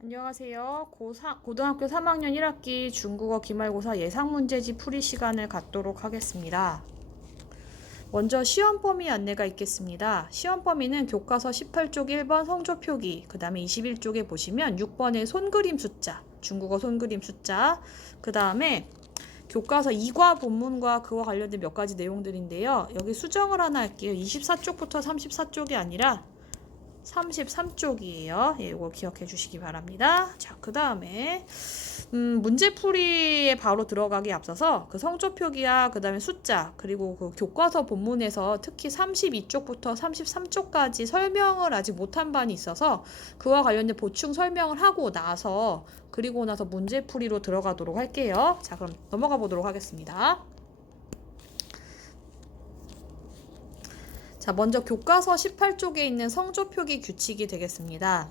안녕하세요. 고등학교 3학년 1학기 중국어 기말고사 예상문제지 풀이 시간을 갖도록 하겠습니다. 먼저 시험 범위 안내가 있겠습니다. 시험 범위는 교과서 18쪽 1번 성조 표기, 그 다음에 21쪽에 보시면 6번의 손그림 숫자, 중국어 손그림 숫자, 그 다음에 교과서 2과 본문과 그와 관련된 몇 가지 내용들인데요. 여기 수정을 하나 할게요. 24쪽부터 34쪽이 아니라 33쪽이에요. 예, 이거 기억해 주시기 바랍니다. 자, 그 다음에 문제풀이에 바로 들어가기 앞서서 그 성조 표기야, 그 다음에 숫자, 그리고 그 교과서 본문에서 특히 32쪽부터 33쪽까지 설명을 아직 못한 반이 있어서 그와 관련된 보충 설명을 하고 나서 그리고 나서 문제풀이로 들어가도록 할게요. 자, 그럼 넘어가 보도록 하겠습니다. 자, 먼저 교과서 18쪽에 있는 성조 표기 규칙이 되겠습니다.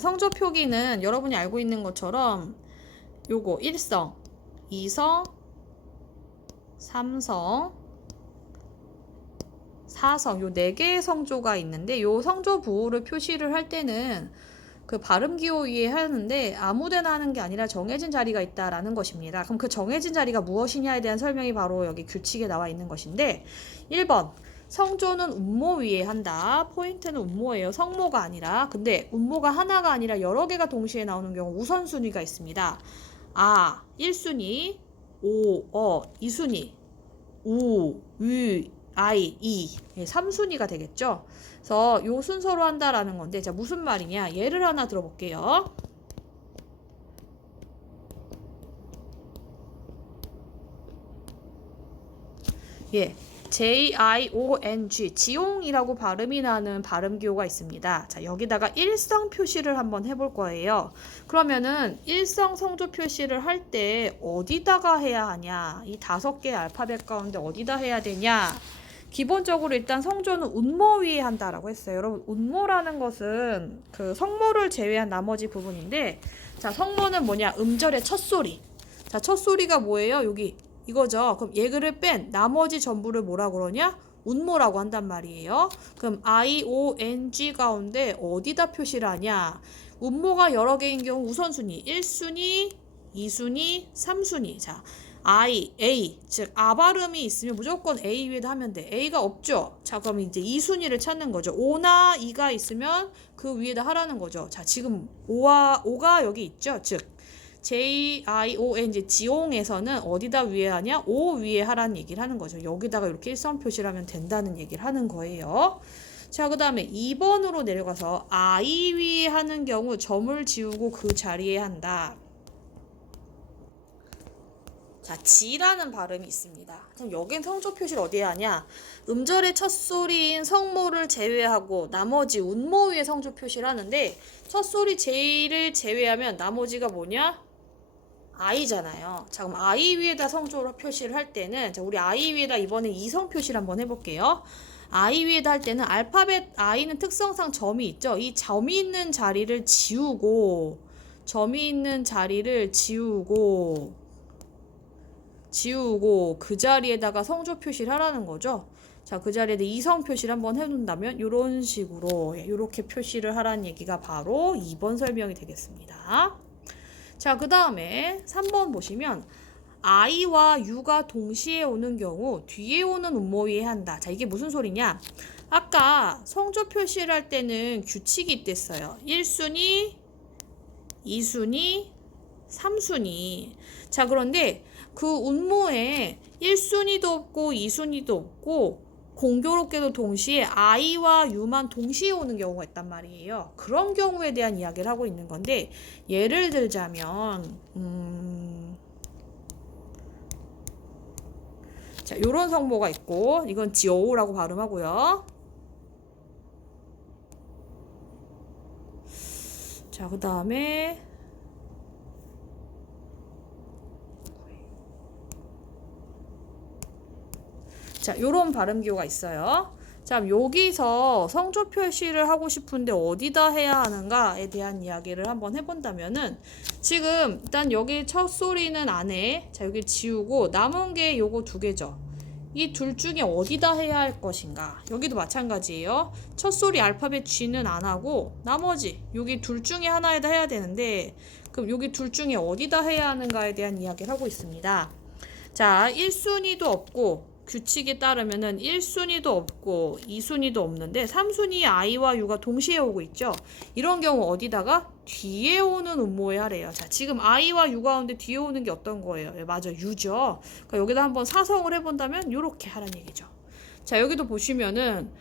성조 표기는 여러분이 알고 있는 것처럼 요거 1성, 2성, 3성, 4성 요 4개의 성조가 있는데 요 성조 부호를 표시를 할 때는 그 발음 기호 위에 하는데 아무데나 하는 게 아니라 정해진 자리가 있다라는 것입니다. 그럼 그 정해진 자리가 무엇이냐에 대한 설명이 바로 여기 규칙에 나와 있는 것인데 1번 성조는 운모 위에 한다. 포인트는 운모예요. 성모가 아니라. 근데 운모가 하나가 아니라 여러 개가 동시에 나오는 경우 우선순위가 있습니다. 아, 1순위, 오, 2순위, 우, 위, 아이, 이. 3순위가 되겠죠. 그래서 요 순서로 한다라는 건데, 자, 무슨 말이냐? 예를 하나 들어볼게요. 예. J-I-O-N-G, 지옹이라고 발음이 나는 발음 기호가 있습니다. 자, 여기다가 일성 표시를 한번 해볼 거예요. 그러면은 일성 성조 표시를 할 때 어디다가 해야 하냐? 이 5개의 알파벳 가운데 어디다 해야 되냐? 기본적으로 일단 성조는 운모 위에 한다라고 했어요. 여러분, 운모라는 것은 그 성모를 제외한 나머지 부분인데, 자, 성모는 뭐냐? 음절의 첫 소리. 자, 첫 소리가 뭐예요? 여기. 이거죠. 그럼 얘를 뺀 나머지 전부를 뭐라 그러냐? 운모라고 한단 말이에요. 그럼 I-O-N-G 가운데 어디다 표시를 하냐? 운모가 여러 개인 경우 우선순위 1순위, 2순위, 3순위. 자, I, A, 즉 아 발음이 있으면 무조건 A 위에다 하면 돼. A가 없죠? 자, 그럼 이제 2순위를 찾는 거죠. O나 2가 있으면 그 위에다 하라는 거죠. 자, 지금 O가 여기 있죠? 즉 J-I-O-N, 이제 지옹에서는 어디다 위에 하냐? O 위에 하라는 얘기를 하는 거죠. 여기다가 이렇게 일성 표시를 하면 된다는 얘기를 하는 거예요. 자, 그 다음에 2번으로 내려가서 I 위에 하는 경우 점을 지우고 그 자리에 한다. 자, 지라는 발음이 있습니다. 그럼 여긴 성조 표시를 어디에 하냐? 음절의 첫 소리인 성모를 제외하고 나머지 운모 위에 성조 표시를 하는데 첫 소리 J를 제외하면 나머지가 뭐냐? I잖아요. 자, 그럼 I 위에다 성조로 표시를 할 때는, 자, 우리 I 위에다 이번에 이성 표시를 한번 해볼게요. I 위에다 할 때는 알파벳 I는 특성상 점이 있죠. 이 점이 있는 자리를 지우고, 그 자리에다가 성조 표시를 하라는 거죠. 자, 그 자리에다 이성 표시를 한번 해놓는다면 이런 식으로 이렇게 표시를 하라는 얘기가 바로 2번 설명이 되겠습니다. 자, 그 다음에 3번 보시면 I와 U가 동시에 오는 경우 뒤에 오는 운모 위에 한다. 자, 이게 무슨 소리냐? 아까 성조 표시를 할 때는 규칙이 있댔어요. 1순위, 2순위, 3순위. 자, 그런데 그 운모에 1순위도 없고 2순위도 없고 공교롭게도 동시에 I와 U만 동시에 오는 경우가 있단 말이에요. 그런 경우에 대한 이야기를 하고 있는 건데, 예를 들자면 자, 요런 성모가 있고, 이건 지오라고 발음하고요. 자, 그 다음에 자, 요런 발음 기호가 있어요. 자, 여기서 성조 표시를 하고 싶은데 어디다 해야 하는가에 대한 이야기를 한번 해본다면은, 지금 일단 여기 첫 소리는 안 해. 자, 여기 지우고 남은 게 요거 2개죠. 이 둘 중에 어디다 해야 할 것인가? 여기도 마찬가지예요. 첫 소리 알파벳 G는 안 하고 나머지 여기 둘 중에 하나에다 해야 되는데 그럼 여기 둘 중에 어디다 해야 하는가에 대한 이야기를 하고 있습니다. 자, 1순위도 없고 규칙에 따르면은 1순위도 없고 2순위도 없는데 3순위에 I와 U가 동시에 오고 있죠. 이런 경우 어디다가? 뒤에 오는 음모에 하래요. 자, 지금 I와 U 가운데 뒤에 오는 게 어떤 거예요? 예, 맞아, U죠. 그러니까 여기다 한번 사성을 해본다면 이렇게 하라는 얘기죠. 자, 여기도 보시면은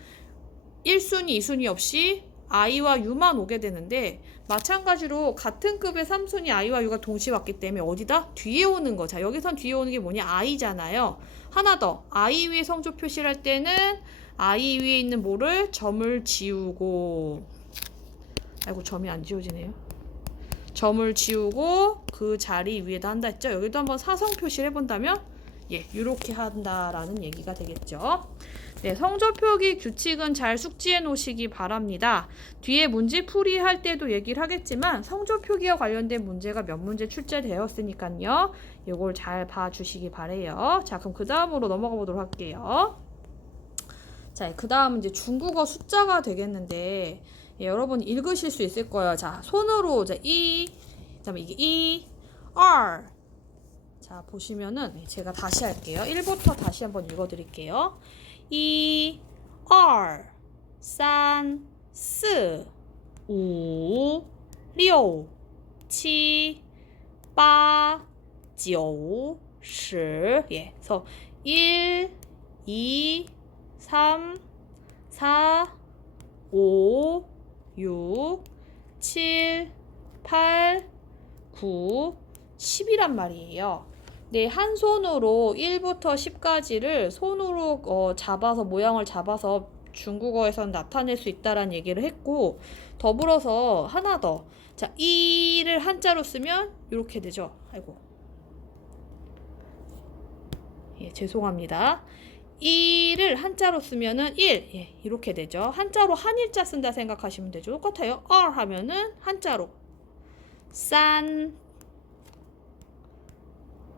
1순위, 2순위 없이 I와 U만 오게 되는데 마찬가지로 같은 급의 3순위 I와 U가 동시에 왔기 때문에 어디다? 뒤에 오는 거. 자, 여기선 뒤에 오는 게 뭐냐? I잖아요. 하나 더. I 위에 성조 표시를 할 때는 I 위에 있는 뭐를? 점을 지우고 아이고 점이 안 지워지네요. 점을 지우고 그 자리 위에다 한다 했죠. 여기도 한번 사성 표시를 해본다면 예, 이렇게 한다라는 얘기가 되겠죠. 네, 성조표기 규칙은 잘 숙지해 놓으시기 바랍니다. 뒤에 문제 풀이할 때도 얘기를 하겠지만 성조표기와 관련된 문제가 몇 문제 출제되었으니까요. 이걸 잘 봐주시기 바래요. 자, 그럼 그 다음으로 넘어가 보도록 할게요. 자, 그 다음은 이제 중국어 숫자가 되겠는데 예, 여러분 읽으실 수 있을 거예요. 자, 손으로 자, 그다음에 이게 2, R. 자, 보시면은 제가 다시 할게요. 1부터 다시 한번 읽어 드릴게요. 1, 2, 3, 4, 5, 6, 7, 8, 9, 10. 예. 그래서 1, 2, 3, 4, 5, 6, 7, 8, 9, 10이란 말이에요. 네, 한 손으로 1부터 10까지를 손으로 잡아서 모양을 잡아서 중국어에서는 나타낼 수 있다라는 얘기를 했고 더불어서 하나 더. 자, 2를 한자로 쓰면 이렇게 되죠. 아이고. 예, 죄송합니다. 2를 한자로 쓰면은 1. 예, 이렇게 되죠. 한자로 한일자 쓴다 생각하시면 되죠. 똑같아요. R 하면은 한자로. 3,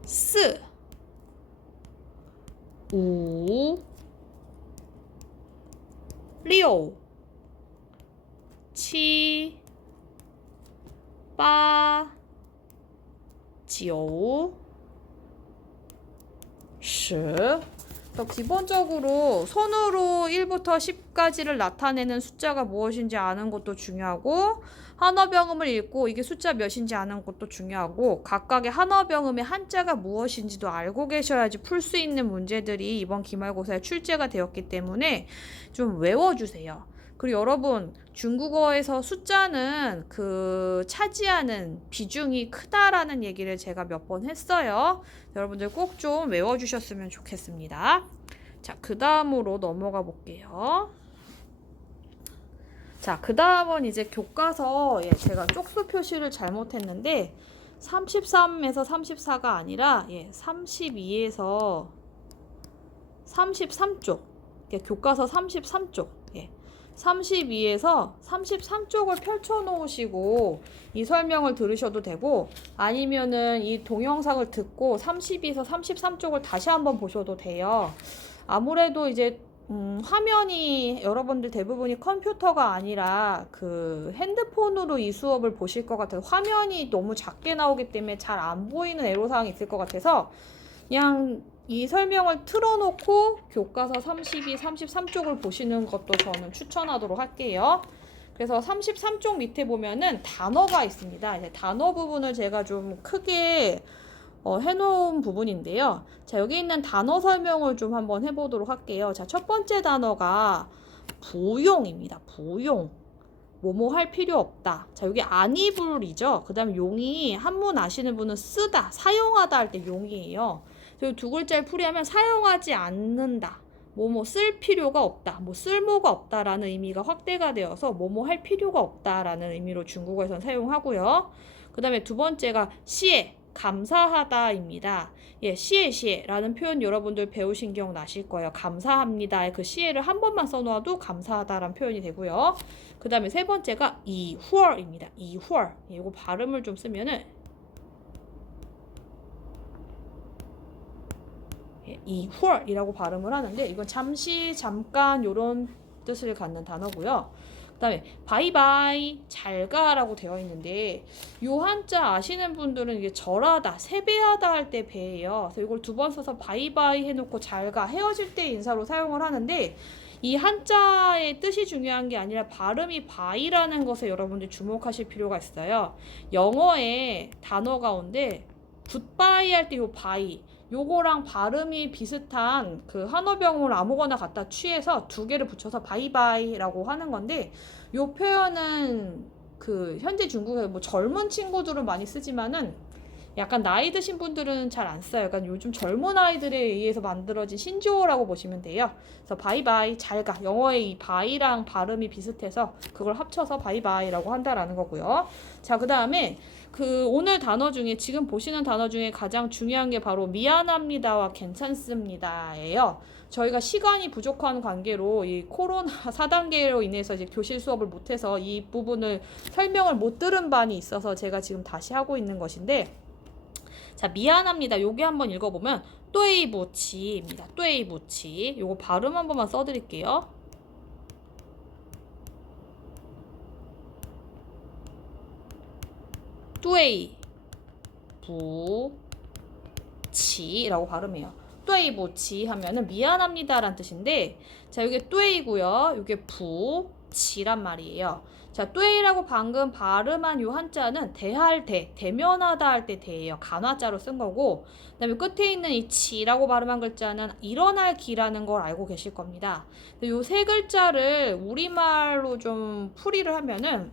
4, 5, 6, 7, 8, 9, 10. 기본적으로 손으로 1부터 10까지를 나타내는 숫자가 무엇인지 아는 것도 중요하고 한어병음을 읽고 이게 숫자 몇인지 아는 것도 중요하고 각각의 한어병음의 한자가 무엇인지도 알고 계셔야지 풀 수 있는 문제들이 이번 기말고사에 출제가 되었기 때문에 좀 외워주세요. 그리고 여러분 중국어에서 숫자는 차지하는 비중이 크다라는 얘기를 제가 몇 번 했어요. 여러분들 꼭 좀 외워주셨으면 좋겠습니다. 자, 그 다음으로 넘어가 볼게요. 자, 그 다음은 이제 교과서 제가 쪽수 표시를 잘못했는데 33에서 34가 아니라 32에서 33쪽 교과서 33쪽 32에서 33쪽을 펼쳐 놓으시고 이 설명을 들으셔도 되고 아니면은 이 동영상을 듣고 32에서 33쪽을 다시 한번 보셔도 돼요. 아무래도 이제 화면이 여러분들 대부분이 컴퓨터가 아니라 핸드폰으로 이 수업을 보실 것 같아서 화면이 너무 작게 나오기 때문에 잘 안 보이는 애로사항이 있을 것 같아서 그냥 이 설명을 틀어놓고 교과서 32, 33쪽을 보시는 것도 저는 추천하도록 할게요. 그래서 33쪽 밑에 보면은 단어가 있습니다. 이제 단어 부분을 제가 좀 크게 해놓은 부분인데요. 자, 여기 있는 단어 설명을 좀 한번 해보도록 할게요. 자, 첫 번째 단어가 부용입니다. 부용. 뭐뭐 할 필요 없다. 자, 여기 안이불이죠. 그 다음에 용이 한문 아시는 분은 쓰다, 사용하다 할 때 용이에요. 그리고 두 글자를 풀이하면 사용하지 않는다. 뭐뭐 쓸 필요가 없다. 뭐 쓸모가 없다라는 의미가 확대가 되어서 뭐뭐 할 필요가 없다라는 의미로 중국어에서는 사용하고요. 그 다음에 두 번째가 시에, 감사하다입니다. 시에시에라는 표현 여러분들 배우신 기억 나실 거예요. 감사합니다의 그 시에를 한 번만 써놓아도 감사하다라는 표현이 되고요. 그 다음에 세 번째가 이후얼입니다. 이후얼. 이거 발음을 좀 쓰면은 이월이라고 발음을 하는데 이건 잠시, 잠깐 요런 뜻을 갖는 단어고요. 그 다음에 바이바이, 잘가라고 되어 있는데 요 한자 아시는 분들은 이게 절하다, 세배하다 할 때 배예요. 그래서 이걸 두 번 써서 바이바이 해놓고 잘가, 헤어질 때 인사로 사용을 하는데 이 한자의 뜻이 중요한 게 아니라 발음이 바이라는 것에 여러분들 주목하실 필요가 있어요. 영어의 단어 가운데 굿바이 할 때 요 바이 요거랑 발음이 비슷한 그 한어병을 아무거나 갖다 취해서 두 개를 붙여서 바이바이라고 하는 건데 요 표현은 그 현재 중국에 뭐 젊은 친구들은 많이 쓰지만은 약간 나이 드신 분들은 잘 안 써요. 약간 요즘 젊은 아이들에 의해서 만들어진 신조어라고 보시면 돼요. 그래서 바이바이, 잘가. 영어의 이 바이랑 발음이 비슷해서 그걸 합쳐서 바이바이라고 한다라는 거고요. 자, 그 다음에 그 오늘 단어 중에 지금 보시는 단어 중에 가장 중요한 게 바로 미안합니다와 괜찮습니다예요. 저희가 시간이 부족한 관계로 이 코로나 4단계로 인해서 이제 교실 수업을 못해서 이 부분을 설명을 못 들은 반이 있어서 제가 지금 다시 하고 있는 것인데 자, 미안합니다. 요게 한번 읽어보면 뚜이부치입니다. 뚜이부치. 요거 발음 한 번만 써드릴게요. 뚜이부치라고 발음해요. 뚜이부치 하면은 미안합니다 라는 뜻인데 자, 요게 뚜이고요. 요게 부치란 말이에요. 자, 뚜이라고 방금 발음한 요 한자는 대할 대, 대면하다 할 때 대예요. 간화자로 쓴 거고 그 다음에 끝에 있는 이 치라고 발음한 글자는 일어날 기라는 걸 알고 계실 겁니다. 요 세 글자를 우리말로 좀 풀이를 하면은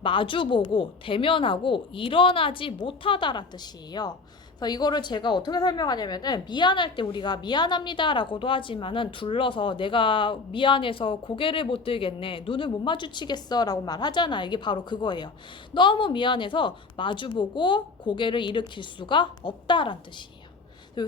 마주보고 대면하고 일어나지 못하다란 뜻이에요. 그래서 이거를 제가 어떻게 설명하냐면은 미안할 때 우리가 미안합니다 라고도 하지만은 둘러서 내가 미안해서 고개를 못 들겠네, 눈을 못 마주치겠어 라고 말하잖아요. 이게 바로 그거예요. 너무 미안해서 마주보고 고개를 일으킬 수가 없다란 뜻이에요.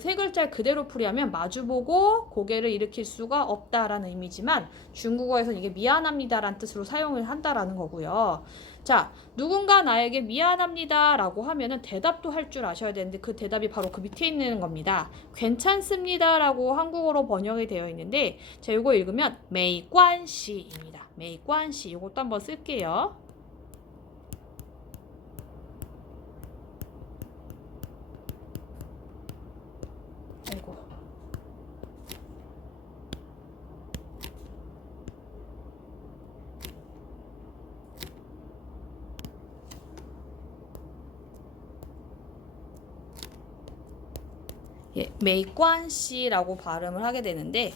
세 글자를 그대로 풀이하면 마주보고 고개를 일으킬 수가 없다라는 의미지만 중국어에서는 이게 미안합니다라는 뜻으로 사용을 한다라는 거고요. 자, 누군가 나에게 미안합니다 라고 하면은 대답도 할 줄 아셔야 되는데 그 대답이 바로 그 밑에 있는 겁니다. 괜찮습니다 라고 한국어로 번역이 되어 있는데 자, 이거 읽으면 메이관시입니다. 메이관시. 이것도 한번 쓸게요. 아이고. 예, 메이관시라고 발음을 하게 되는데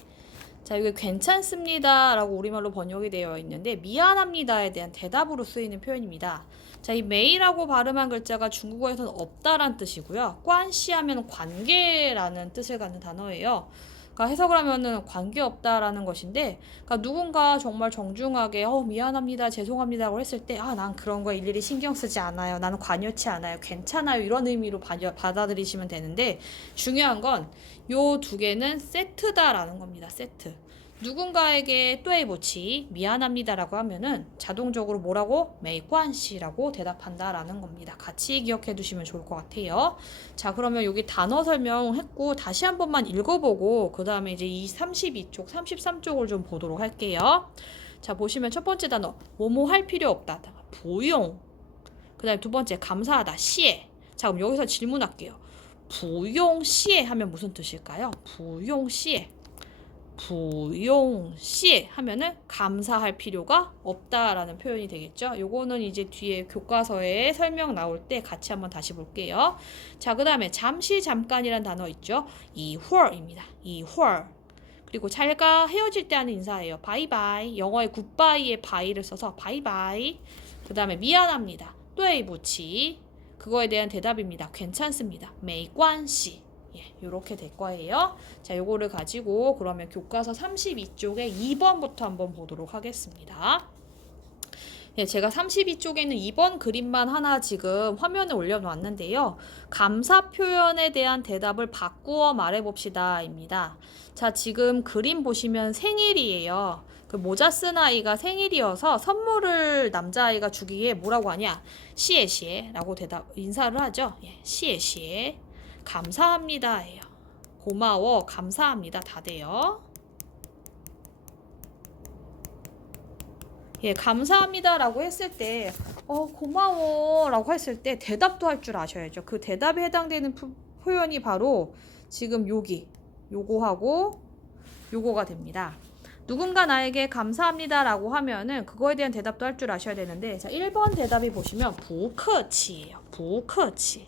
자, 이게 괜찮습니다 라고 우리말로 번역이 되어 있는데 미안합니다에 대한 대답으로 쓰이는 표현입니다. 자, 이 메이라고 발음한 글자가 중국어에서는 없다란 뜻이고요. 관시 하면 관계라는 뜻을 갖는 단어예요. 그러니까 해석을 하면은 관계없다라는 것인데 그러니까 누군가 정말 정중하게 미안합니다, 죄송합니다라고 했을 때 난 그런 거 일일이 신경 쓰지 않아요, 나는 관여치 않아요, 괜찮아요 이런 의미로 받아들이시면 되는데 중요한 건 요 두 개는 세트다라는 겁니다. 세트. 누군가에게 뚜에보치 미안합니다라고 하면은 자동적으로 뭐라고? 메이관시라고 대답한다라는 겁니다. 같이 기억해 두시면 좋을 것 같아요. 자, 그러면 여기 단어 설명했고 다시 한 번만 읽어보고 그 다음에 이제 이 32쪽, 33쪽을 좀 보도록 할게요. 자, 보시면 첫 번째 단어 뭐뭐 할 필요 없다. 부용. 그 다음에 두 번째 감사하다. 시에. 자, 그럼 여기서 질문할게요. 부용 시에 하면 무슨 뜻일까요? 부용 시에. 부용시 하면은 감사할 필요가 없다라는 표현이 되겠죠. 요거는 이제 뒤에 교과서에 설명 나올 때 같이 한번 다시 볼게요. 자, 그 다음에 잠시 잠깐이란 단어 있죠. 이월입니다. 이월. 그리고 잘가 헤어질 때 하는 인사예요. 바이바이. 영어의 굿바이에 바이를 써서 바이바이. 그 다음에 미안합니다. 뚜에이부치. 그거에 대한 대답입니다. 괜찮습니다. 메이관시. 이렇게 될 거예요. 자, 요거를 가지고 그러면 교과서 32쪽에 2번부터 한번 보도록 하겠습니다. 제가 32쪽에는 2번 그림만 하나 지금 화면에 올려놓았는데요. 감사 표현에 대한 대답을 바꾸어 말해봅시다 입니다. 자, 지금 그림 보시면 생일이에요. 그 모자 쓴 아이가 생일이어서 선물을 남자아이가 주기에 뭐라고 하냐? 시에시에 라고 인사를 하죠. 시에시에. 감사합니다예요. 고마워, 감사합니다 다 돼요. 예, 감사합니다라고 했을 때 고마워라고 했을 때 대답도 할 줄 아셔야죠. 그 대답에 해당되는 표현이 바로 지금 요거하고 요거가 됩니다. 누군가 나에게 감사합니다라고 하면은 그거에 대한 대답도 할 줄 아셔야 되는데, 자, 1번 대답이 보시면 不客气예요. 不客气.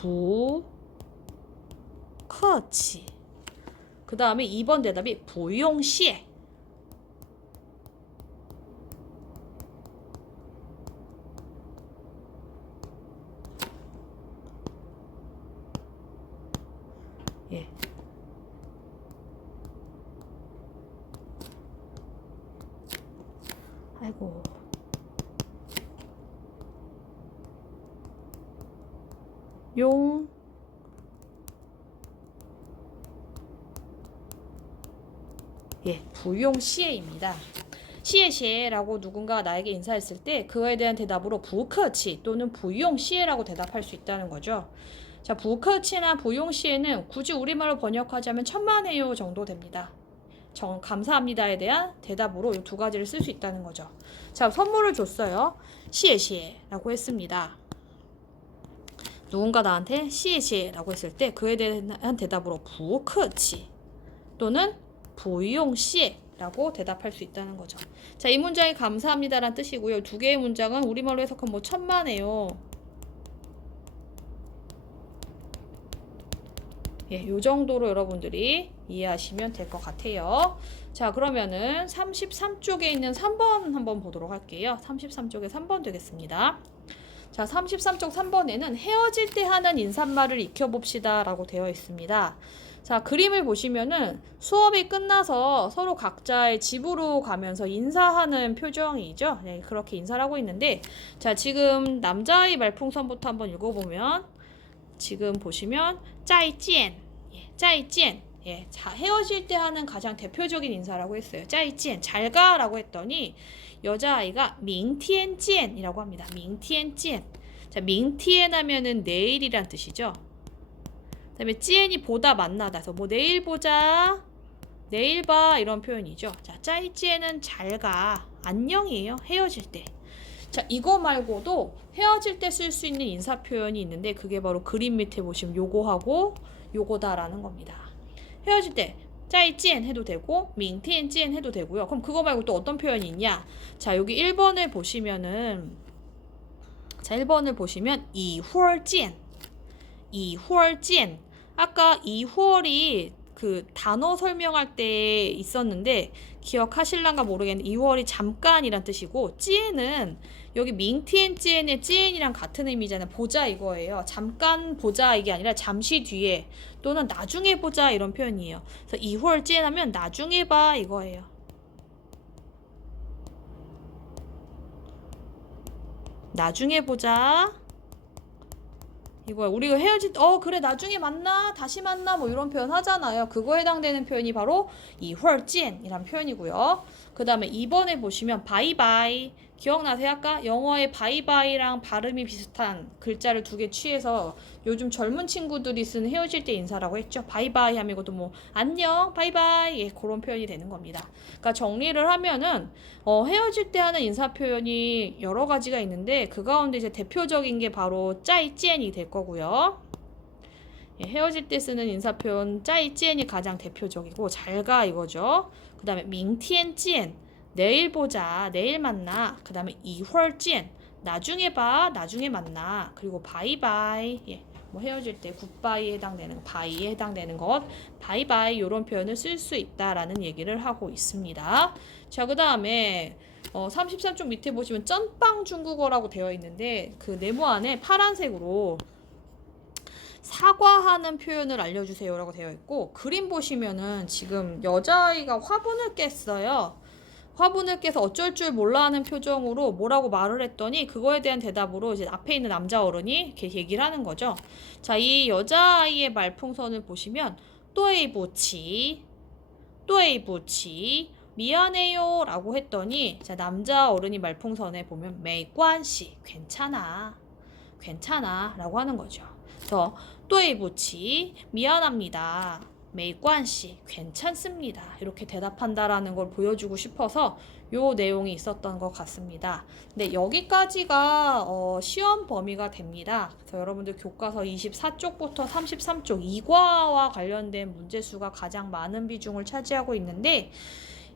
부客气. 그 다음에 2번 대답이 不用谢. 예. 아이고. 용. 예, 不用谢입니다. 谢谢라고 누군가 나에게 인사했을 때 그거에 대한 대답으로 不客气 또는 不用谢라고 대답할 수 있다는 거죠. 자, 不客气나 不用谢는 굳이 우리말로 번역하자면 천만에요 정도 됩니다. 감사합니다에 대한 대답으로 이 두 가지를 쓸 수 있다는 거죠. 자, 선물을 줬어요. 谢谢라고 했습니다. 누군가 나한테 谢谢라고 했을 때 그에 대한 대답으로 不客气 또는 不用谢라고 대답할 수 있다는 거죠. 자, 이 문장이 감사합니다란 뜻이고요. 두 개의 문장은 우리말로 해석하면 뭐 천만에요. 예, 요 정도로 여러분들이 이해하시면 될 것 같아요. 자, 그러면은 33쪽에 있는 3번 한번 보도록 할게요. 33쪽에 3번 되겠습니다. 자, 33쪽 3번에는 헤어질 때 하는 인사말을 익혀봅시다 라고 되어 있습니다. 자, 그림을 보시면은 수업이 끝나서 서로 각자의 집으로 가면서 인사하는 표정이죠. 네, 그렇게 인사를 하고 있는데, 자, 지금 남자의 말풍선부터 한번 읽어보면, 지금 보시면 짜이찐, 예, 짜이찐, 예, 자, 헤어질 때 하는 가장 대표적인 인사라고 했어요. 짜이찐, 잘 가라고 했더니 여자아이가 밍티엔찐이라고 합니다. 밍티엔찐. 자, 밍티엔 하면은 내일이란 뜻이죠. 그다음에 찌엔이 보다 만나다. 그래서 뭐 내일 보자, 내일 봐 이런 표현이죠. 자, 짜이찌엔은 잘 가, 안녕이에요. 헤어질 때. 자, 이거 말고도 헤어질 때 쓸 수 있는 인사 표현이 있는데 그게 바로 그림 밑에 보시면 요거하고 요거다라는 겁니다. 헤어질 때 짜이찐 해도 되고 밍티엔찐 해도 되고요. 그럼 그거 말고 또 어떤 표현이 있냐? 자, 여기 1번을 보시면은, 자, 1번을 보시면 이후얼찐, 이후얼찐. 아까 이후얼이 그 단어 설명할 때 있었는데 기억하실란가 모르겠는데 이후얼이 잠깐이란 뜻이고, 찌엔은 여기 밍티엔찌엔의 찌엔이랑 같은 의미잖아요. 보자 이거예요. 잠깐 보자 이게 아니라 잠시 뒤에 또는 나중에 보자 이런 표현이에요. 그래서 이후얼 찌엔 하면 나중에 봐 이거예요. 나중에 보자 이거야. 우리가 헤어질 때 그래 나중에 만나, 다시 만나 뭐 이런 표현 하잖아요. 그거에 해당되는 표현이 바로 이헐찐이란 표현이고요. 그 다음에 2번에 보시면 바이바이. 기억나세요? 아까 영어의 바이바이랑 발음이 비슷한 글자를 두 개 취해서 요즘 젊은 친구들이 쓰는 헤어질 때 인사라고 했죠. 바이바이 하면 이것도 뭐 안녕 바이바이, 예, 그런 표현이 되는 겁니다. 그러니까 정리를 하면은 헤어질 때 하는 인사 표현이 여러 가지가 있는데 그 가운데 이제 대표적인 게 바로 짜이찌엔이 될 거고요. 예, 헤어질 때 쓰는 인사 표현 짜이찌엔이 가장 대표적이고 잘 가 이거죠. 그 다음에 밍티엔찌엔 내일 보자, 내일 만나. 그 다음에 이헐찐 나중에 봐, 나중에 만나. 그리고 바이바이, 예, 뭐 헤어질 때 굿바이에 해당되는 바이에 해당되는 것, 바이바이 이런 표현을 쓸 수 있다라는 얘기를 하고 있습니다. 자, 그 다음에 33쪽 밑에 보시면 쩐빵 중국어라고 되어 있는데 그 네모 안에 파란색으로 사과하는 표현을 알려주세요 라고 되어 있고, 그림 보시면은 지금 여자아이가 화분을 깼어요. 화분을 깨서 어쩔 줄 몰라 하는 표정으로 뭐라고 말을 했더니 그거에 대한 대답으로 이제 앞에 있는 남자 어른이 이렇게 얘기를 하는 거죠. 자, 이 여자아이의 말풍선을 보시면 또이부치, 또이부치, 미안해요 라고 했더니, 자, 남자 어른이 말풍선에 보면 메이관시, 괜찮아. 괜찮아 라고 하는 거죠. 그래서 对不起 미안합니다. 没关系 괜찮습니다. 이렇게 대답한다라는 걸 보여주고 싶어서 요 내용이 있었던 것 같습니다. 네, 여기까지가 시험 범위가 됩니다. 그래서 여러분들 교과서 24쪽부터 33쪽 이과와 관련된 문제수가 가장 많은 비중을 차지하고 있는데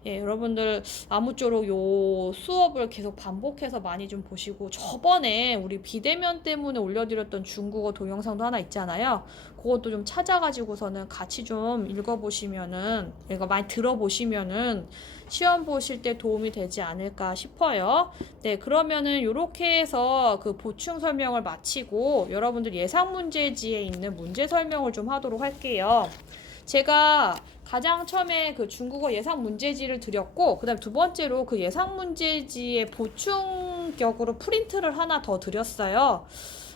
예, 여러분들 아무쪼록 요 수업을 계속 반복해서 많이 좀 보시고 저번에 우리 비대면 때문에 올려드렸던 중국어 동영상도 하나 있잖아요. 그것도 좀 찾아가지고서는 같이 좀 읽어보시면은 이거 많이 들어보시면은 시험 보실 때 도움이 되지 않을까 싶어요. 네, 그러면은 요렇게 해서 그 보충 설명을 마치고 여러분들 예상 문제지에 있는 문제 설명을 좀 하도록 할게요. 제가 가장 처음에 그 중국어 예상 문제지를 드렸고, 그 다음에 두 번째로 그 예상 문제지의 보충격으로 프린트를 하나 더 드렸어요.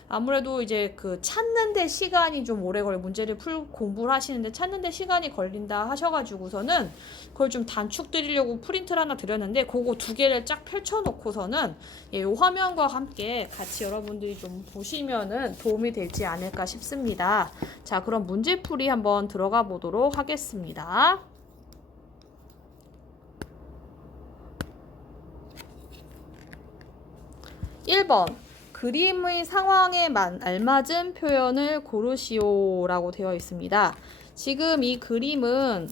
아무래도 이제 그 찾는데 시간이 좀 오래 걸려 문제를 공부를 하시는데 찾는데 시간이 걸린다 하셔가지고서는 그걸 좀 단축 드리려고 프린트를 하나 드렸는데 그거 두 개를 쫙 펼쳐놓고서는 이 화면과 함께 같이 여러분들이 좀 보시면은 도움이 되지 않을까 싶습니다. 자, 그럼 문제풀이 한번 들어가 보도록 하겠습니다. 1번 그림의 상황에 알맞은 표현을 고르시오 라고 되어 있습니다. 지금 이 그림은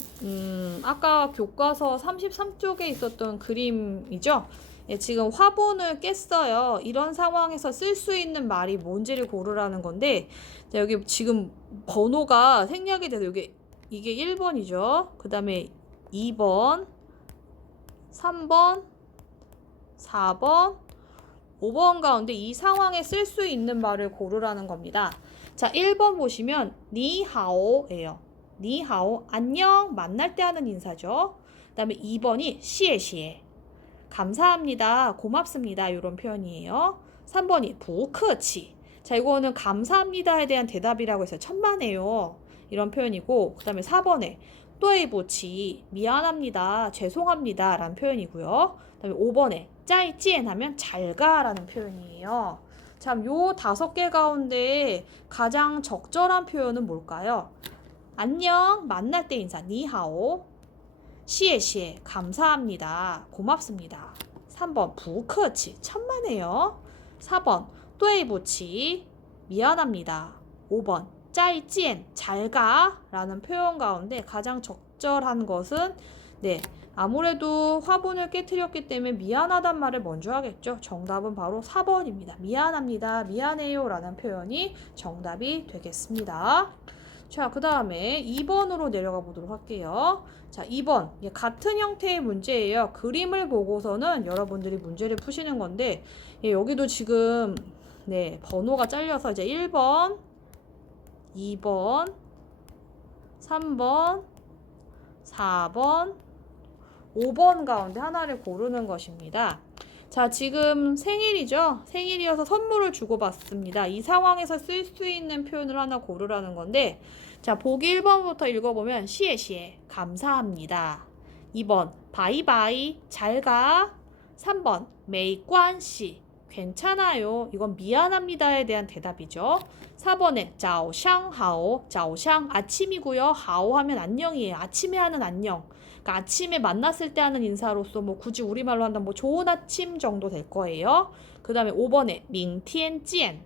아까 교과서 33쪽에 있었던 그림이죠. 예, 지금 화분을 깼어요. 이런 상황에서 쓸 수 있는 말이 뭔지를 고르라는 건데 자, 여기 지금 번호가 생략이 돼서 이게 1번이죠. 그 다음에 2번, 3번, 4번, 5번 가운데 이 상황에 쓸 수 있는 말을 고르라는 겁니다. 자, 1번 보시면 니하오예요. 니하오, 안녕, 만날 때 하는 인사죠. 그 다음에 2번이 시에시에, 감사합니다, 고맙습니다 이런 표현이에요. 3번이 부크치, 자 이거는 감사합니다에 대한 대답이라고 해서 천만에요 이런 표현이고, 그 다음에 4번에 对不起, 미안합니다, 죄송합니다 라는 표현이고요. 그 다음에 5번에 再见 하면 잘가 라는 표현이에요. 참, 요 5개 가운데 가장 적절한 표현은 뭘까요? 안녕, 만날 때 인사, 니하오. 시에시에, 감사합니다, 고맙습니다. 3번, 부크치, 천만에요. 4번, 对不起, 미안합니다. 5번, 再见, 잘가 라는 표현 가운데 가장 적절한 것은 네, 아무래도 화분을 깨트렸기 때문에 미안하단 말을 먼저 하겠죠. 정답은 바로 4번입니다. 미안합니다, 미안해요 라는 표현이 정답이 되겠습니다. 자, 그 다음에 2번으로 내려가 보도록 할게요. 자, 2번. 같은 형태의 문제예요. 그림을 보고서는 여러분들이 문제를 푸시는 건데, 여기도 지금, 네, 번호가 잘려서 이제 1번, 2번, 3번, 4번, 5번 가운데 하나를 고르는 것입니다. 자, 지금 생일이죠? 생일이어서 선물을 주고받습니다. 이 상황에서 쓸 수 있는 표현을 하나 고르라는 건데, 자, 보기 1번부터 읽어보면 시에시에, 감사합니다. 2번 바이바이, 잘가. 3번 메이관시, 괜찮아요. 이건 미안합니다에 대한 대답이죠. 4번에 자오샹하오, 자오샹 아침이고요. 하오 하면 안녕이에요. 아침에 하는 안녕. 그러니까 아침에 만났을 때 하는 인사로서 뭐 굳이 우리말로 한다면 뭐 좋은 아침 정도 될 거예요. 그 다음에 5번에 밍티엔见,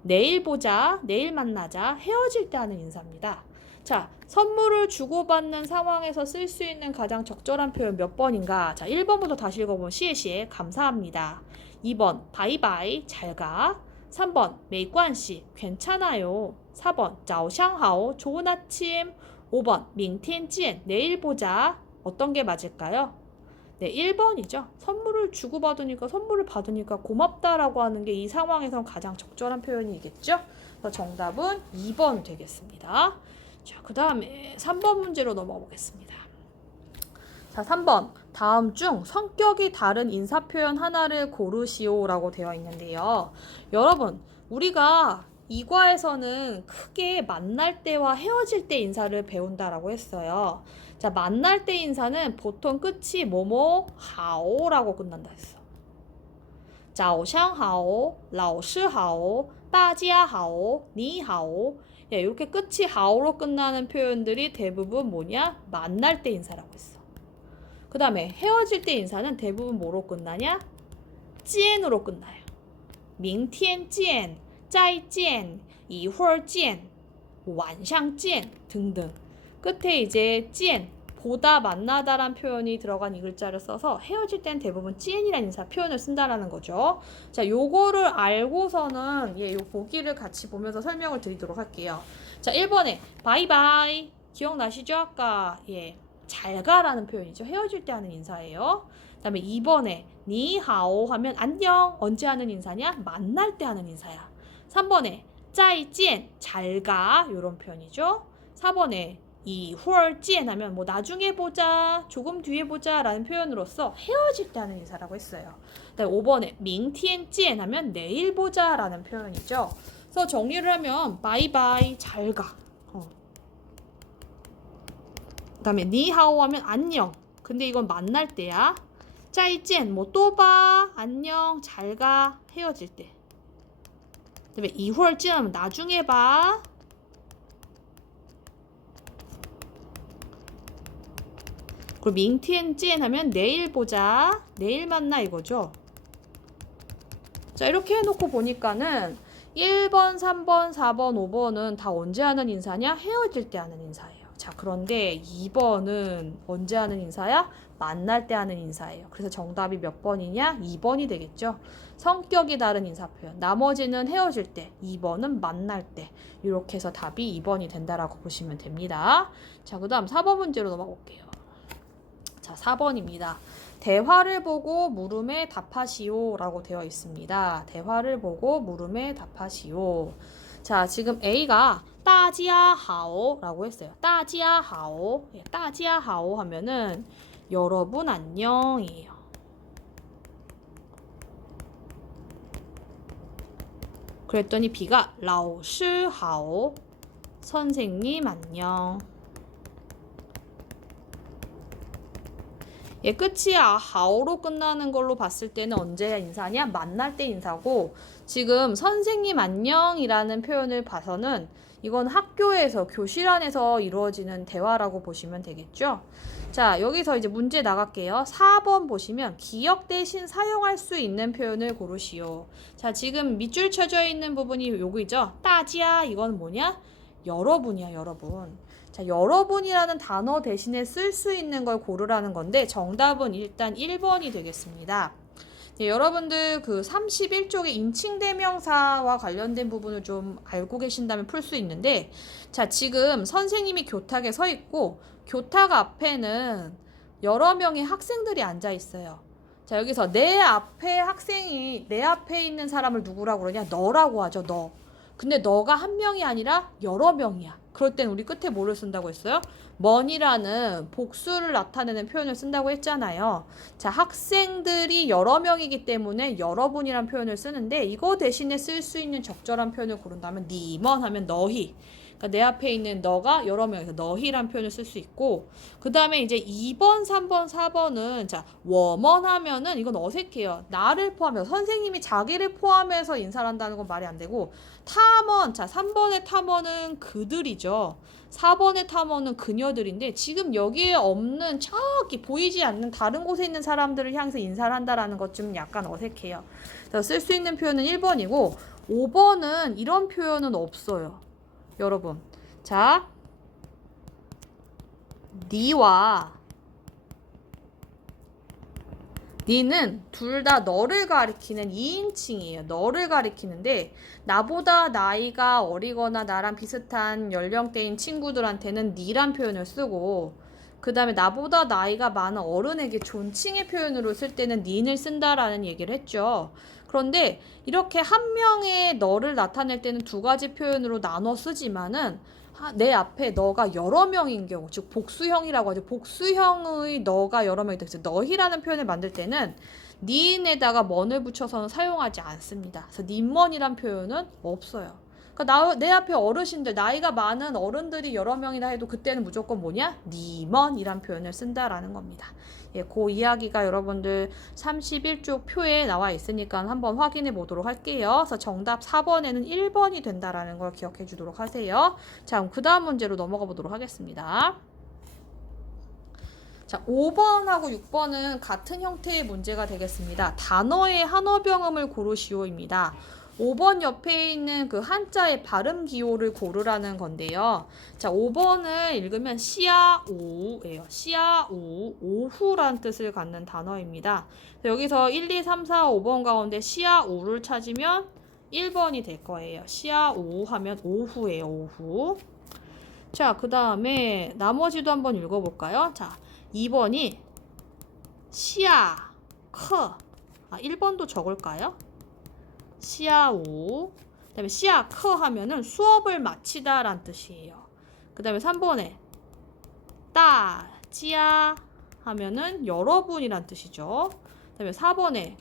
내일 보자, 내일 만나자, 헤어질 때 하는 인사입니다. 자, 선물을 주고받는 상황에서 쓸 수 있는 가장 적절한 표현 몇 번인가? 자, 1번부터 다시 읽어보면 시에시에, 감사합니다. 2번 바이바이, 잘가. 3번 메이관시, 괜찮아요. 4번 자오샹하오, 좋은 아침. 5번 밍티엔见, 내일 보자. 어떤 게 맞을까요? 네, 1번이죠. 선물을 주고받으니까, 선물을 받으니까 고맙다라고 하는 게 이 상황에선 가장 적절한 표현이겠죠? 그래서 정답은 2번 되겠습니다. 자, 그 다음에 3번 문제로 넘어가 보겠습니다. 자, 3번. 다음 중 성격이 다른 인사 표현 하나를 고르시오 라고 되어 있는데요. 여러분, 우리가 이과에서는 크게 만날 때와 헤어질 때 인사를 배운다라고 했어요. 자, 만날 때 인사는 보통 끝이 뭐뭐 하오라고 끝난다 했어. 早上好, 老师好, 따지야하오, 니하오. 야, 이렇게 끝이 하오로 끝나는 표현들이 대부분 뭐냐? 만날 때 인사라고 했어. 그 다음에 헤어질 때 인사는 대부분 뭐로 끝나냐? 찌엔으로 끝나요. 明天见, 再见, 一会儿见, 晚上见 등등. 끝에 이제 찌엔, 보다 만나다란 표현이 들어간 이 글자를 써서 헤어질 땐 대부분 찌엔이라는 인사 표현을 쓴다라는 거죠. 자, 요거를 알고서는 요 보기를 같이 보면서 설명을 드리도록 할게요. 자, 1번에 바이바이. 기억나시죠? 아까 잘 가라는 표현이죠. 헤어질 때 하는 인사예요. 그 다음에 2번에 니하오 하면 안녕. 언제 하는 인사냐? 만날 때 하는 인사야. 3번에 再见 잘 가. 요런 표현이죠. 4번에 一会儿见 하면 뭐 나중에 보자, 조금 뒤에 보자 라는 표현으로서 헤어질 때 하는 인사라고 했어요. 그다음에 5번에 明天见 하면 내일 보자 라는 표현이죠. 그래서 정리를 하면 바이바이 잘 가. 그다음에 니하오 하면 안녕. 근데 이건 만날 때야. 再见 뭐 또 봐, 안녕, 잘 가, 헤어질 때. 그다음에 一会儿见 하면 나중에 봐. 그리고 明天见 하면 내일 보자, 내일 만나 이거죠. 자, 이렇게 해놓고 보니까는 1번, 3번, 4번, 5번은 다 언제 하는 인사냐? 헤어질 때 하는 인사예요. 자, 그런데 2번은 언제 하는 인사야? 만날 때 하는 인사예요. 그래서 정답이 몇 번이냐? 2번이 되겠죠. 성격이 다른 인사 표현. 나머지는 헤어질 때, 2번은 만날 때. 이렇게 해서 답이 2번이 된다라고 보시면 됩니다. 자, 그 다음 4번 문제로 넘어가 볼게요. 자, 4번입니다. 대화를 보고 물음에 답하시오 라고 되어 있습니다. 대화를 보고 물음에 답하시오. 자, 지금 A가 따지야하오 라고 했어요. 따지야하오. 따지야하오 하면은 여러분 안녕이에요. 그랬더니 B가 라오시하오. 선생님 안녕. 끝이 하오로 끝나는 걸로 봤을 때는 언제 인사냐? 만날 때 인사고, 지금 선생님 안녕이라는 표현을 봐서는 이건 학교에서, 교실 안에서 이루어지는 대화라고 보시면 되겠죠? 자, 여기서 이제 문제 나갈게요. 4번 보시면 기억 대신 사용할 수 있는 표현을 고르시오. 자, 지금 밑줄 쳐져 있는 부분이 요거죠? 따지야, 이건 뭐냐? 여러분이야, 여러분. 자, 여러분이라는 단어 대신에 쓸 수 있는 걸 고르라는 건데 정답은 일단 1번이 되겠습니다. 네, 여러분들 그 31쪽의 인칭대명사와 관련된 부분을 좀 알고 계신다면 풀 수 있는데, 자, 지금 선생님이 교탁에 서 있고 교탁 앞에는 여러 명의 학생들이 앉아 있어요. 자, 여기서 내 앞에 있는 사람을 누구라고 그러냐? 너라고 하죠, 너. 근데 너가 한 명이 아니라 여러 명이야. 그럴 땐 우리 끝에 뭐를 쓴다고 했어요? 먼이라는 복수를 나타내는 표현을 쓴다고 했잖아요. 자, 학생들이 여러 명이기 때문에 여러분이란 표현을 쓰는데, 이거 대신에 쓸 수 있는 적절한 표현을 고른다면 니먼 하면 너희. 그러니까 내 앞에 있는 너가 여러 명이서 너희란 표현을 쓸 수 있고, 그 다음에 이제 2번, 3번, 4번은 자, 워먼 하면은 이건 어색해요. 나를 포함해서, 선생님이 자기를 포함해서 인사를 한다는 건 말이 안 되고, 탐원, 자, 3번의 탐원은 그들이죠. 4번의 탐원은 그녀들인데, 지금 여기에 없는 저기 보이지 않는 다른 곳에 있는 사람들을 향해서 인사를 한다라는 것 좀 약간 어색해요. 그래서 쓸 수 있는 표현은 1번이고, 5번은 이런 표현은 없어요. 여러분, 자, 니와 니는 둘 다 너를 가리키는 2인칭이에요. 너를 가리키는데, 나보다 나이가 어리거나 나랑 비슷한 연령대인 친구들한테는 니란 표현을 쓰고, 그 다음에 나보다 나이가 많은 어른에게 존칭의 표현으로 쓸 때는 니를 쓴다라는 얘기를 했죠. 그런데 이렇게 한 명의 너를 나타낼 때는 두 가지 표현으로 나눠 쓰지만은, 내 앞에 너가 여러 명인 경우, 즉 복수형이라고 하죠. 복수형의 너가 여러 명이다. 그래서 너희라는 표현을 만들 때는 니인에다가 먼을 붙여서는 사용하지 않습니다. 그래서 님먼이란 표현은 없어요. 그러니까 내 앞에 어르신들, 나이가 많은 어른들이 여러 명이라 해도 그때는 무조건 뭐냐? 님먼이란 표현을 쓴다라는 겁니다. 예, 그 이야기가 여러분들 31쪽 표에 나와 있으니까 한번 확인해 보도록 할게요. 그래서 정답 4번에는 1번이 된다라는 걸 기억해 주도록 하세요. 자, 그럼 그 다음 문제로 넘어가 보도록 하겠습니다. 자, 5번하고 6번은 같은 형태의 문제가 되겠습니다. 단어의 한어병음을 고르시오입니다. 5번 옆에 있는 그 한자의 발음 기호를 고르라는 건데요. 자, 5번을 읽으면 시아오예요. 시아오, 오후란 뜻을 갖는 단어입니다. 여기서 1, 2, 3, 4, 5번 가운데 시아오를 찾으면 1번이 될 거예요. 시아오 하면 오후예요. 오후. 자, 그 다음에 나머지도 한번 읽어볼까요? 자, 2번이 시아, 커. 1번도 적을까요? 시아오. 그 다음에 시아, 커 하면은 수업을 마치다 란 뜻이에요. 그 다음에 3번에 따, 지아 하면은 여러분이란 뜻이죠. 그 다음에 4번에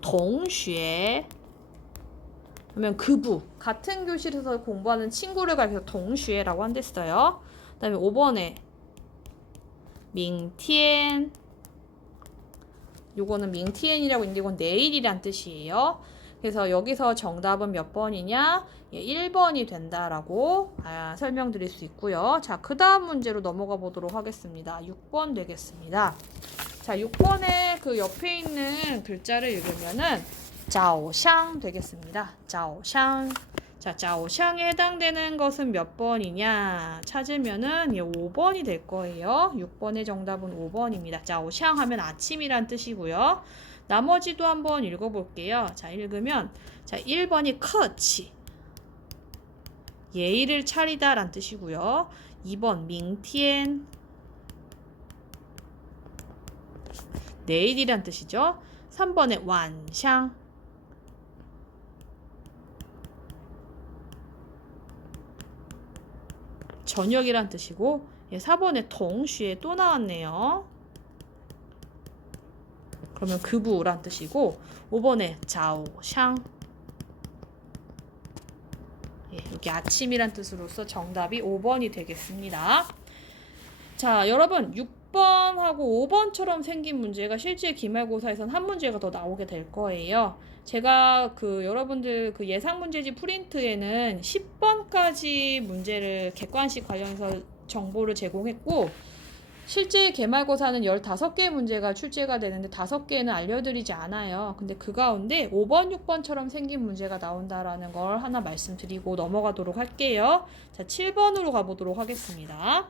동쉐 그러면 그부, 같은 교실에서 공부하는 친구를 가리켜서 동쉐라고 한댔어요. 그 다음에 5번에 밍티엔, 요거는 밍티엔이라고 있는데 이건 내일이란 뜻이에요. 그래서 여기서 정답은 몇 번이냐? 예, 1번이 된다라고 설명드릴 수 있고요. 자, 그 다음 문제로 넘어가 보도록 하겠습니다. 6번 되겠습니다. 자, 6번에 그 옆에 있는 글자를 읽으면은 자오샹 되겠습니다. 자오샹. 자, 자오샹에 해당되는 것은 몇 번이냐? 찾으면은 5번이 될 거예요. 6번의 정답은 5번입니다. 자오샹 하면 아침이란 뜻이고요. 나머지도 한번 읽어볼게요. 자, 읽으면 자, 1번이 커치. 예의를 차리다 란 뜻이고요. 2번 밍티엔. 내일이란 뜻이죠. 3번에 완샹. 저녁이란 뜻이고, 4번에 동쉬에 또 나왔네요. 그러면 그부란 뜻이고, 5번에 자오샹. 여기 아침이란 뜻으로서 정답이 5번이 되겠습니다. 자, 여러분 6번하고 5번처럼 생긴 문제가 실제 기말고사에선 한 문제가 더 나오게 될 거예요. 제가 여러분들 예상 문제집 프린트에는 10번까지 문제를 객관식 관련해서 정보를 제공했고, 실제 기말고사는 15개의 문제가 출제가 되는데 5개는 알려드리지 않아요. 근데 그 가운데 5번, 6번처럼 생긴 문제가 나온다라는 걸 하나 말씀드리고 넘어가도록 할게요. 자, 7번으로 가보도록 하겠습니다.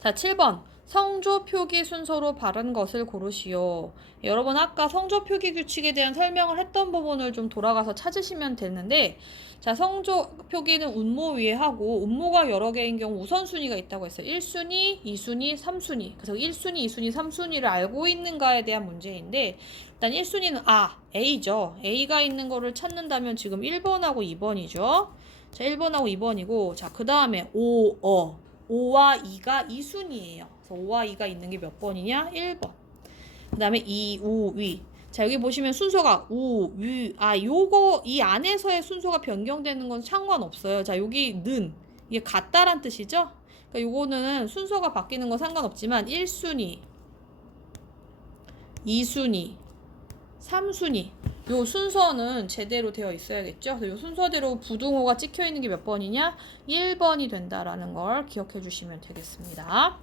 자, 7번. 성조 표기 순서로 바른 것을 고르시오. 여러분 아까 성조 표기 규칙에 대한 설명을 했던 부분을 좀 돌아가서 찾으시면 되는데, 자, 성조 표기는 운모 위에 하고 운모가 여러 개인 경우 우선순위가 있다고 했어요. 1순위, 2순위, 3순위. 그래서 1순위, 2순위, 3순위를 알고 있는가에 대한 문제인데, 일단 1순위는 A죠. A가 있는 거를 찾는다면 지금 1번하고 2번이죠. 자, 1번하고 2번이고, 자, 그 다음에 O와 2가 2순위예요. 그래서 5와 2가 있는 게 몇 번이냐? 1번. 그 다음에 2, 우, 위. 자, 여기 보시면 순서가 우, 위, 요거 이 안에서의 순서가 변경되는 건 상관없어요. 자, 여기는 이게 같다란 뜻이죠? 그러니까 요거는 순서가 바뀌는 건 상관없지만 1순위, 2순위, 3순위 요 순서는 제대로 되어 있어야겠죠. 그래서 요 순서대로 부등호가 찍혀 있는 게 몇 번이냐? 1번이 된다라는 걸 기억해 주시면 되겠습니다.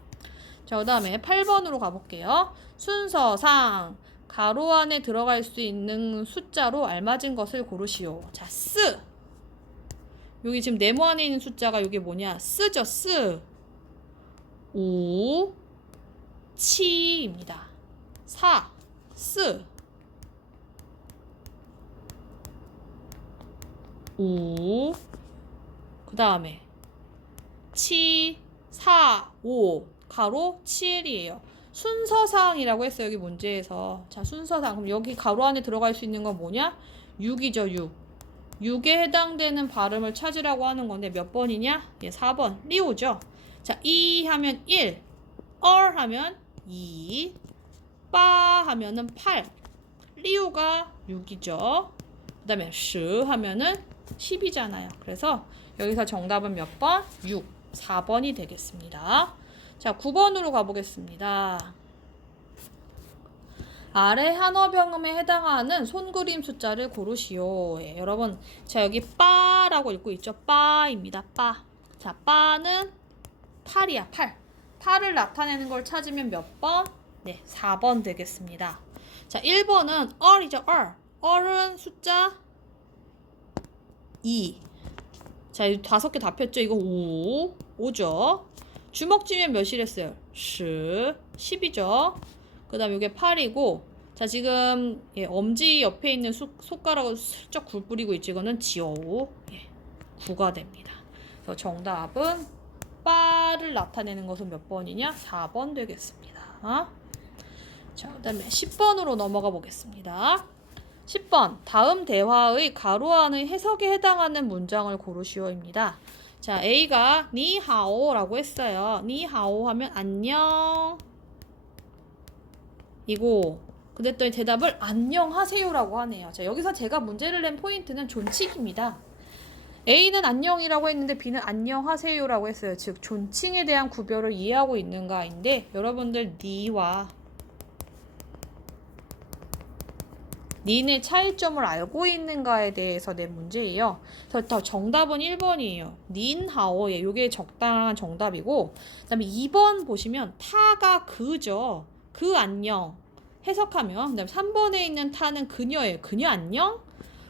자, 그 다음에 8번으로 가볼게요. 순서상 가로 안에 들어갈 수 있는 숫자로 알맞은 것을 고르시오. 자, 쓰. 여기 지금 네모 안에 있는 숫자가 이게 뭐냐? 쓰죠, 쓰. 5, 7입니다. 4, 쓰. 5, 그 다음에 7, 4, 5 가로 7이에요. 순서상이라고 했어요. 여기 문제에서. 자, 순서상. 그럼 여기 가로 안에 들어갈 수 있는 건 뭐냐? 6이죠. 6. 6에 해당되는 발음을 찾으라고 하는 건데 몇 번이냐? 4번. 리오죠. 자, 2 하면 1, 얼 하면 2, 빠 하면은 8, 리오가 6이죠. 그 다음에 시 하면은 10이잖아요. 그래서 여기서 정답은 몇 번? 6. 4번이 되겠습니다. 자, 9번으로 가보겠습니다. 아래 한어병음에 해당하는 손그림 숫자를 고르시오. 예, 여러분, 자, 여기 빠라고 읽고 있죠? 빠입니다. 빠. 자, 빠는 8이야, 8. 8을 나타내는 걸 찾으면 몇 번? 네, 4번 되겠습니다. 자, 1번은 얼이죠, 얼. 얼은 숫자 2. 자, 5개 다 폈죠? 이거 5. 5죠? 주먹쥐면 몇이랬어요? 10. 10이죠? 그 다음에 이게 8이고, 자, 지금, 예, 엄지 옆에 있는 손가락을 슬쩍 굴뿌리고 있지. 이거는 지어우. 예, 9가 됩니다. 그래서 정답은 빠를 나타내는 것은 몇 번이냐? 4번 되겠습니다. 자, 그 다음에 10번으로 넘어가 보겠습니다. 10번, 다음 대화의 가로 안의 해석에 해당하는 문장을 고르시오입니다. 자, A가 니하오라고 했어요. 니하오 하면 안녕 이고, 그랬더니 대답을 안녕하세요라고 하네요. 자, 여기서 제가 문제를 낸 포인트는 존칭입니다. A는 안녕이라고 했는데 B는 안녕하세요라고 했어요. 즉 존칭에 대한 구별을 이해하고 있는가인데, 여러분들 니와 니네 차이점을 알고 있는가에 대해서 낸 문제예요. 그래서 정답은 1번이에요. 닌하오. 예, 요게 적당한 정답이고, 그 다음에 2번 보시면 타가 그죠. 그 안녕 해석하면, 그 다음에 3번에 있는 타는 그녀예요. 그녀 안녕.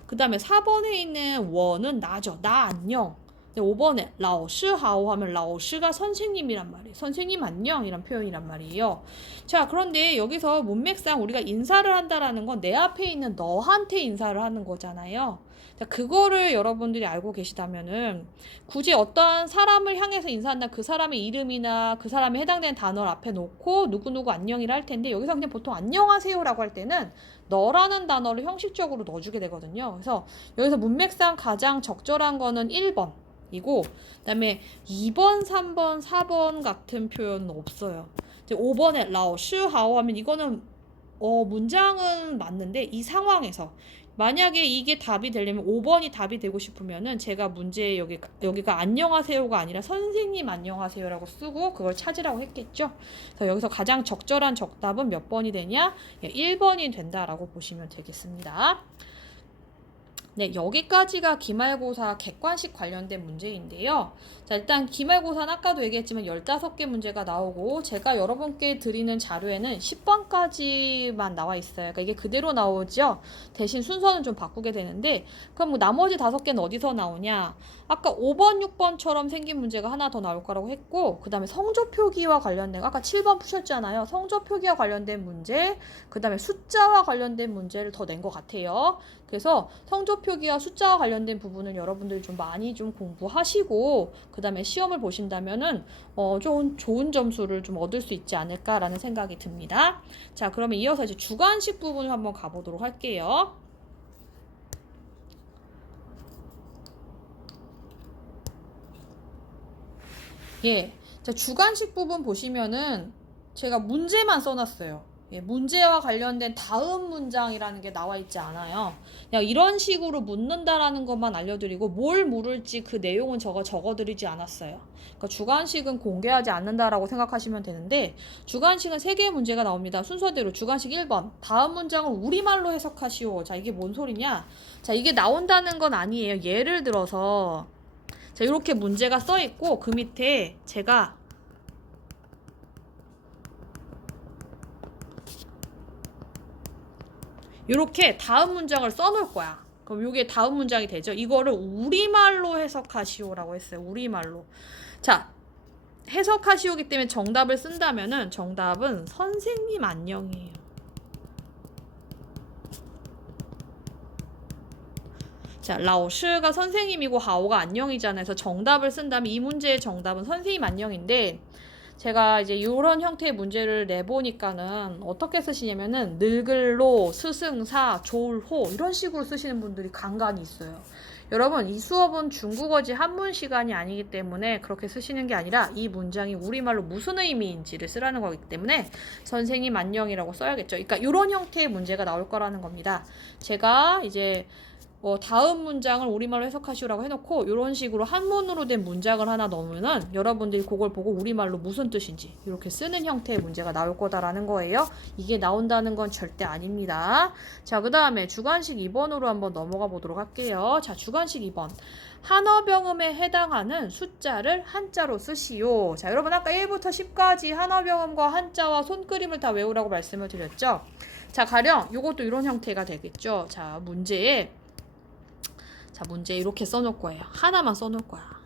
그 다음에 4번에 있는 워는 나죠. 나 안녕. 5번에 라오시하오 하면 라오시가 선생님이란 말이에요. 선생님 안녕 이란 표현이란 말이에요. 자, 그런데 여기서 문맥상 우리가 인사를 한다라는 건 내 앞에 있는 너한테 인사를 하는 거잖아요. 자, 그거를 여러분들이 알고 계시다면은 굳이 어떤 사람을 향해서 인사한다, 그 사람의 이름이나 그 사람에 해당되는 단어를 앞에 놓고 누구누구 안녕이라 할 텐데, 여기서 그냥 보통 안녕하세요라고 할 때는 너라는 단어를 형식적으로 넣어주게 되거든요. 그래서 여기서 문맥상 가장 적절한 거는 1번 이고, 그 다음에 2번, 3번, 4번 같은 표현은 없어요. 이제 5번에 라오시하오 하면 이거는 문장은 맞는데, 이 상황에서 만약에 이게 답이 되려면 5번이 답이 되고 싶으면은 제가 문제에 여기가 안녕하세요가 아니라 선생님 안녕하세요라고 쓰고 그걸 찾으라고 했겠죠. 그래서 여기서 가장 적절한 정답은 몇 번이 되냐? 1번이 된다라고 보시면 되겠습니다. 네, 여기까지가 기말고사 객관식 관련된 문제인데요. 자, 일단 기말고사는 아까도 얘기했지만 15개 문제가 나오고, 제가 여러분께 드리는 자료에는 10번까지만 나와 있어요. 그러니까 이게 그대로 나오죠. 대신 순서는 좀 바꾸게 되는데, 그럼 뭐 나머지 5개는 어디서 나오냐? 아까 5번, 6번처럼 생긴 문제가 하나 더 나올 거라고 했고, 그 다음에 성조 표기와 관련된, 아까 7번 푸셨잖아요. 성조 표기와 관련된 문제, 그 다음에 숫자와 관련된 문제를 더 낸 것 같아요. 그래서 성조 표기와 숫자와 관련된 부분을 여러분들이 좀 많이 좀 공부하시고, 그 다음에 시험을 보신다면은 좀 좋은 점수를 좀 얻을 수 있지 않을까라는 생각이 듭니다. 자, 그러면 이어서 이제 주관식 부분을 한번 가보도록 할게요. 예, 자, 주관식 부분 보시면은 제가 문제만 써놨어요. 예, 문제와 관련된 다음 문장이라는 게 나와 있지 않아요. 그냥 이런 식으로 묻는다라는 것만 알려드리고, 뭘 물을지 그 내용은 적어드리지 않았어요. 그러니까 주관식은 공개하지 않는다라고 생각하시면 되는데, 주관식은 3개의 문제가 나옵니다. 순서대로 주관식 1번, 다음 문장을 우리말로 해석하시오. 자, 이게 뭔 소리냐? 자, 이게 나온다는 건 아니에요. 예를 들어서 자, 이렇게 문제가 써 있고, 그 밑에 제가 이렇게 다음 문장을 써놓을 거야. 그럼 이게 다음 문장이 되죠. 이거를 우리말로 해석하시오라고 했어요. 우리말로. 자, 해석하시오기 때문에 정답을 쓴다면은 정답은 선생님 안녕이에요. 자, 라오시가 선생님이고 하오가 안녕이잖아요. 그래서 정답을 쓴다면 이 문제의 정답은 선생님 안녕인데, 제가 이제 이런 형태의 문제를 내보니까는 어떻게 쓰시냐면은 늙을로, 스승사, 졸호 이런 식으로 쓰시는 분들이 간간히 있어요. 여러분, 이 수업은 중국어지 한문 시간이 아니기 때문에 그렇게 쓰시는 게 아니라 이 문장이 우리말로 무슨 의미인지를 쓰라는 거기 때문에 선생님 안녕이라고 써야겠죠. 그러니까 이런 형태의 문제가 나올 거라는 겁니다. 제가 이제 다음 문장을 우리말로 해석하시오라고 해놓고 이런 식으로 한문으로 된 문장을 하나 넣으면은 여러분들이 그걸 보고 우리말로 무슨 뜻인지 이렇게 쓰는 형태의 문제가 나올 거다라는 거예요. 이게 나온다는 건 절대 아닙니다. 자, 그 다음에 주관식 2번으로 한번 넘어가 보도록 할게요. 자, 주관식 2번. 한어병음에 해당하는 숫자를 한자로 쓰시오. 자, 여러분 아까 1부터 10까지 한어병음과 한자와 손그림을 다 외우라고 말씀을 드렸죠. 자, 가령 이것도 이런 형태가 되겠죠. 자, 문제에 이렇게 써놓을 거예요. 하나만 써놓을 거야.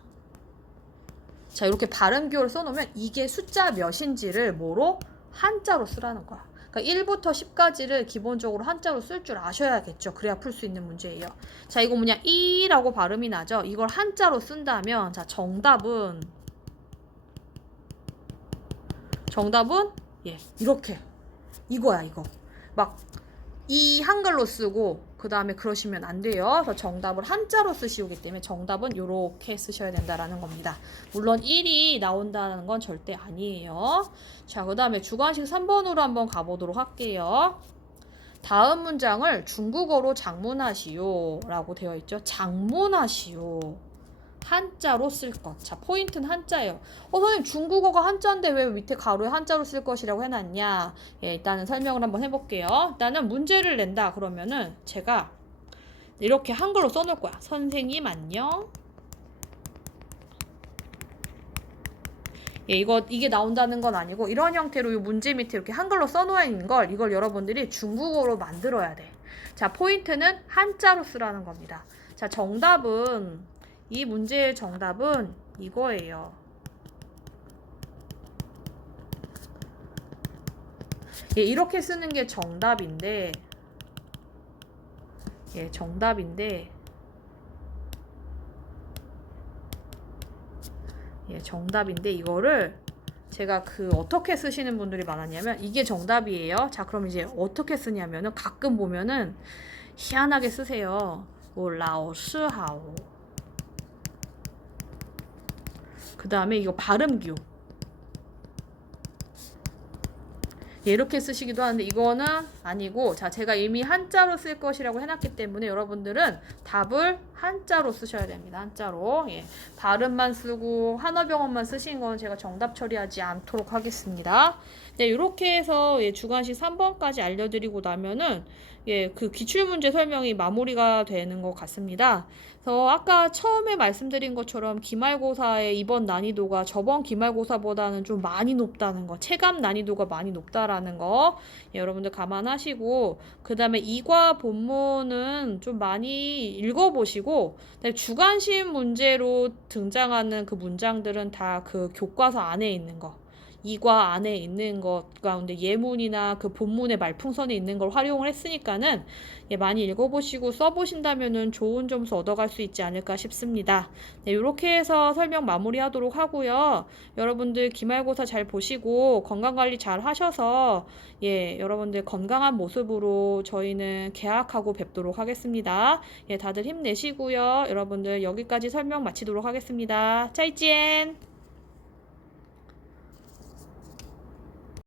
자, 이렇게 발음기호를 써놓으면 이게 숫자 몇인지를 뭐로? 한자로 쓰라는 거야. 그러니까 1부터 10까지를 기본적으로 한자로 쓸 줄 아셔야겠죠. 그래야 풀 수 있는 문제예요. 자, 이거 뭐냐? 이라고 발음이 나죠. 이걸 한자로 쓴다면 자, 정답은 예, 이렇게 이거야, 이거. 막 이 한글로 쓰고 그 다음에 그러시면 안 돼요. 그래서 정답을 한자로 쓰시기 때문에 정답은 이렇게 쓰셔야 된다라는 겁니다. 물론 1이 나온다는 건 절대 아니에요. 자, 그 다음에 주관식 3번으로 한번 가보도록 할게요. 다음 문장을 중국어로 장문하시오 라고 되어 있죠. 장문하시오. 한자로 쓸 것. 자, 포인트는 한자예요. 선생님 중국어가 한자인데 왜 밑에 가로에 한자로 쓸 것이라고 해놨냐. 예, 일단은 설명을 한번 해볼게요. 일단은 문제를 낸다 그러면은 제가 이렇게 한글로 써놓을 거야. 선생님 안녕. 예, 이게 나온다는 건 아니고 이런 형태로 이 문제 밑에 이렇게 한글로 써놓아 있는 걸 이걸 여러분들이 중국어로 만들어야 돼. 자, 포인트는 한자로 쓰라는 겁니다. 자, 이 문제의 정답은 이거예요. 예, 이렇게 쓰는 게 정답인데, 예, 정답인데 이거를 제가 어떻게 쓰시는 분들이 많았냐면 이게 정답이에요. 자, 그럼 이제 어떻게 쓰냐면은 가끔 보면은 희한하게 쓰세요. 라오스하오. 그 다음에 이거 발음기호. 예, 이렇게 쓰시기도 하는데 이거는 아니고, 자, 제가 이미 한자로 쓸 것이라고 해놨기 때문에 여러분들은 답을 한자로 쓰셔야 됩니다. 한자로. 예, 발음만 쓰고 한어병원만 쓰신 거는 제가 정답 처리하지 않도록 하겠습니다. 네, 이렇게 해서 주관식 3번까지 알려드리고 나면은 기출문제 설명이 마무리가 되는 것 같습니다. 그래서 아까 처음에 말씀드린 것처럼 기말고사의 이번 난이도가 저번 기말고사보다는 좀 많이 높다는 거, 체감 난이도가 많이 높다라는 거 여러분들 감안하시고, 그 다음에 이과 본문은 좀 많이 읽어보시고, 주관식 문제로 등장하는 그 문장들은 다 교과서 안에 있는 거, 이과 안에 있는 것 가운데 예문이나 본문의 말풍선에 있는 걸 활용을 했으니까는 많이 읽어보시고 써보신다면은 좋은 점수 얻어갈 수 있지 않을까 싶습니다. 네, 이렇게 해서 설명 마무리하도록 하고요. 여러분들 기말고사 잘 보시고 건강관리 잘 하셔서 여러분들 건강한 모습으로 저희는 개학하고 뵙도록 하겠습니다. 다들 힘내시고요. 여러분들 여기까지 설명 마치도록 하겠습니다. 짜이찐!